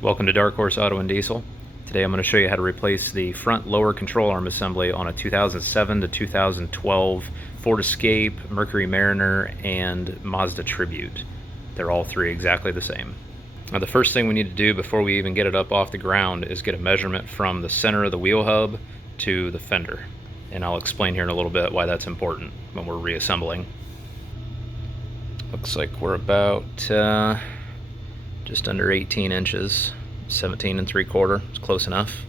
Welcome to Dark Horse Auto and Diesel. Today I'm going to show you how to replace the front lower control arm assembly on a 2007 to 2012 Ford Escape, Mercury Mariner, and Mazda Tribute. They're all three exactly the same. Now the first thing we need to do before we even get it up off the ground is get a measurement from the center of the wheel hub to the fender. And I'll explain here in a little bit why that's important when we're reassembling. Looks like we're about just under 18 inches, 17 3/4, it's close enough.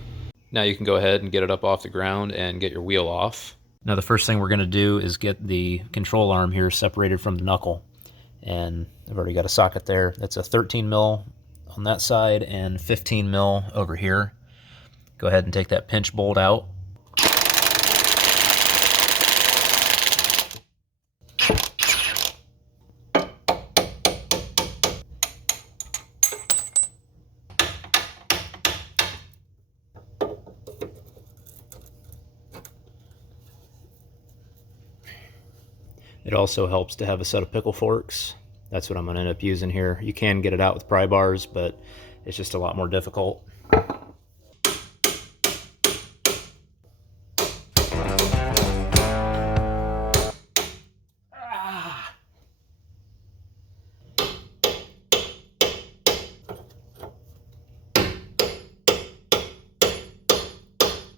Now you can go ahead and get it up off the ground and get your wheel off. Now the first thing we're going to do is get the control arm here separated from the knuckle. And I've already got a socket there. That's a 13 mil on that side and 15 mil over here. Go ahead and take that pinch bolt out. It also helps to have a set of pickle forks. That's what I'm going to end up using here. You can get it out with pry bars, but it's just a lot more difficult.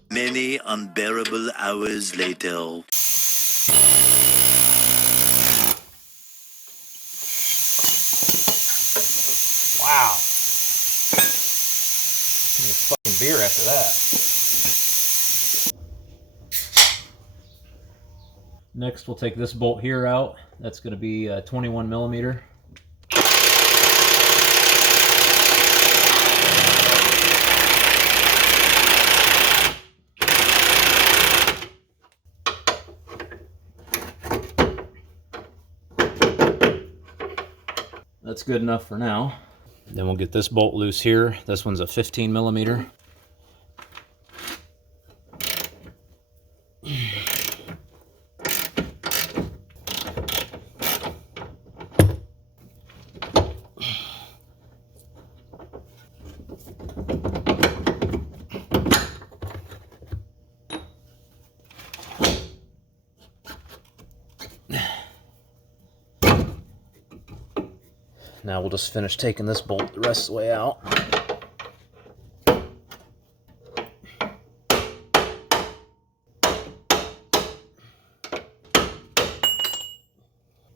Many unbearable hours later. Wow. Need a fucking beer after that. Next, we'll take this bolt here out. That's going to be 21 millimeter. That's good enough for now. Then we'll get this bolt loose here. This one's a 15 millimeter. Now we'll just finish taking this bolt the rest of the way out.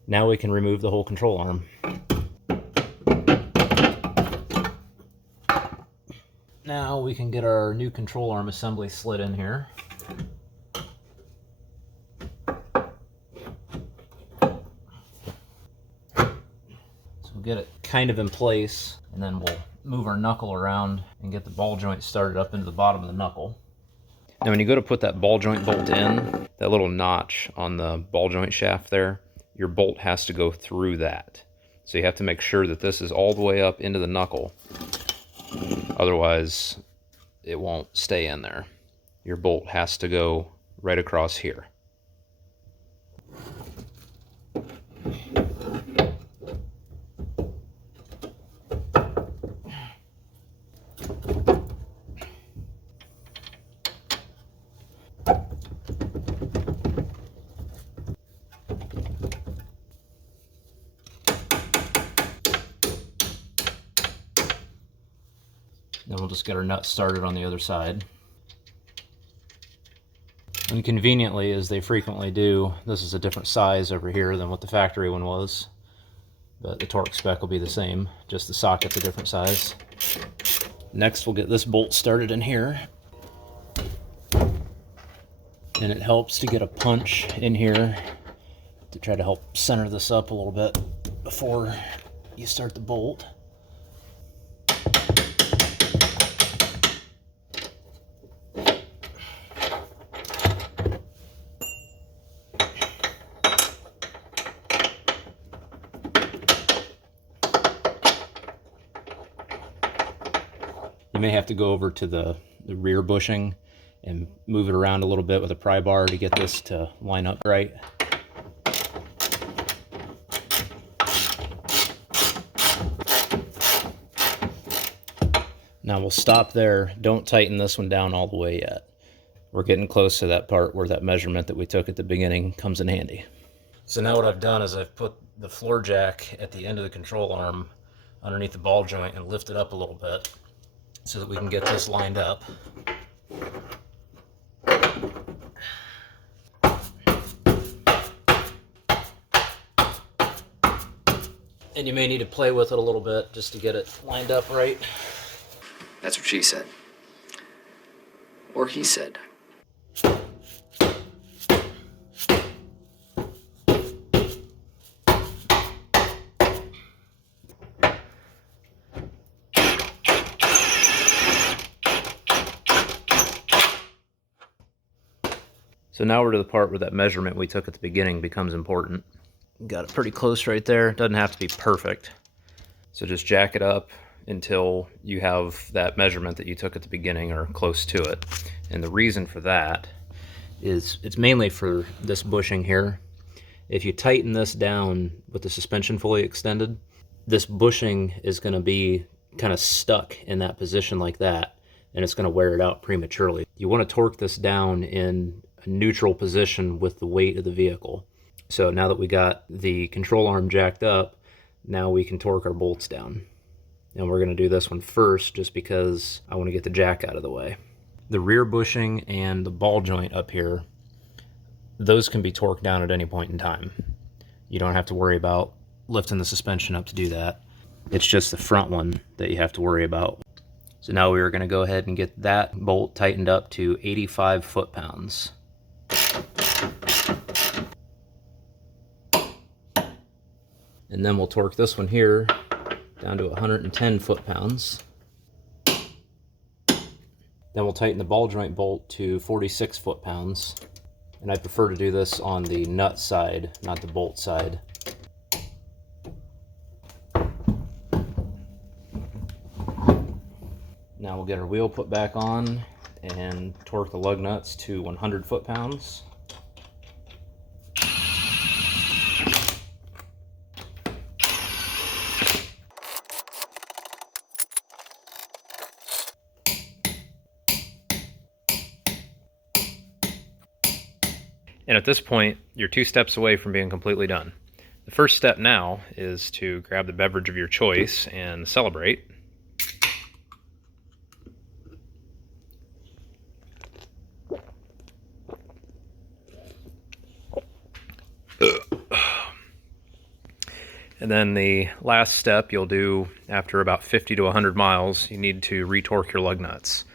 Now we can remove the whole control arm. Now we can get our new control arm assembly slid in here. Get it kind of in place, and then we'll move our knuckle around and get the ball joint started up into the bottom of the knuckle. Now when you go to put that ball joint bolt in, that little notch on the ball joint shaft there, your bolt has to go through that. So you have to make sure that this is all the way up into the knuckle. Otherwise, it won't stay in there. Your bolt has to go right across here. Then we'll just get our nuts started on the other side. And conveniently, as they frequently do, this is a different size over here than what the factory one was. But the torque spec will be the same, just the socket's a different size. Next, we'll get this bolt started in here. And it helps to get a punch in here to try to help center this up a little bit before you start the bolt. You may have to go over to the rear bushing and move it around a little bit with a pry bar to get this to line up right. Now we'll stop there. Don't tighten this one down all the way yet. We're getting close to that part where that measurement that we took at the beginning comes in handy. So now what I've done is I've put the floor jack at the end of the control arm underneath the ball joint and lifted up a little bit so that we can get this lined up. And you may need to play with it a little bit just to get it lined up right. That's what she said. Or he said. So now we're to the part where that measurement we took at the beginning becomes important. Got it pretty close right there. Doesn't have to be perfect. So just jack it up until you have that measurement that you took at the beginning or close to it. And the reason for that is it's mainly for this bushing here. If you tighten this down with the suspension fully extended, this bushing is going to be kind of stuck in that position like that, and it's going to wear it out prematurely. You want to torque this down in a neutral position with the weight of the vehicle. So now that we got the control arm jacked up, now we can torque our bolts down. And we're going to do this one first just because I want to get the jack out of the way. The rear bushing and the ball joint up here, those can be torqued down at any point in time. You don't have to worry about lifting the suspension up to do that. It's just the front one that you have to worry about. So now we are going to go ahead and get that bolt tightened up to 85 foot-pounds. And then we'll torque this one here down to 110 foot-pounds. Then we'll tighten the ball joint bolt to 46 foot-pounds. And I prefer to do this on the nut side, not the bolt side. Now we'll get our wheel put back on and torque the lug nuts to 100 foot-pounds. And at this point, you're 2 steps away from being completely done. The first step now is to grab the beverage of your choice and celebrate. And then the last step you'll do after about 50 to 100 miles, you need to retorque your lug nuts.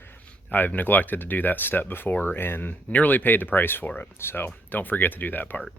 I've neglected to do that step before and nearly paid the price for it, so don't forget to do that part.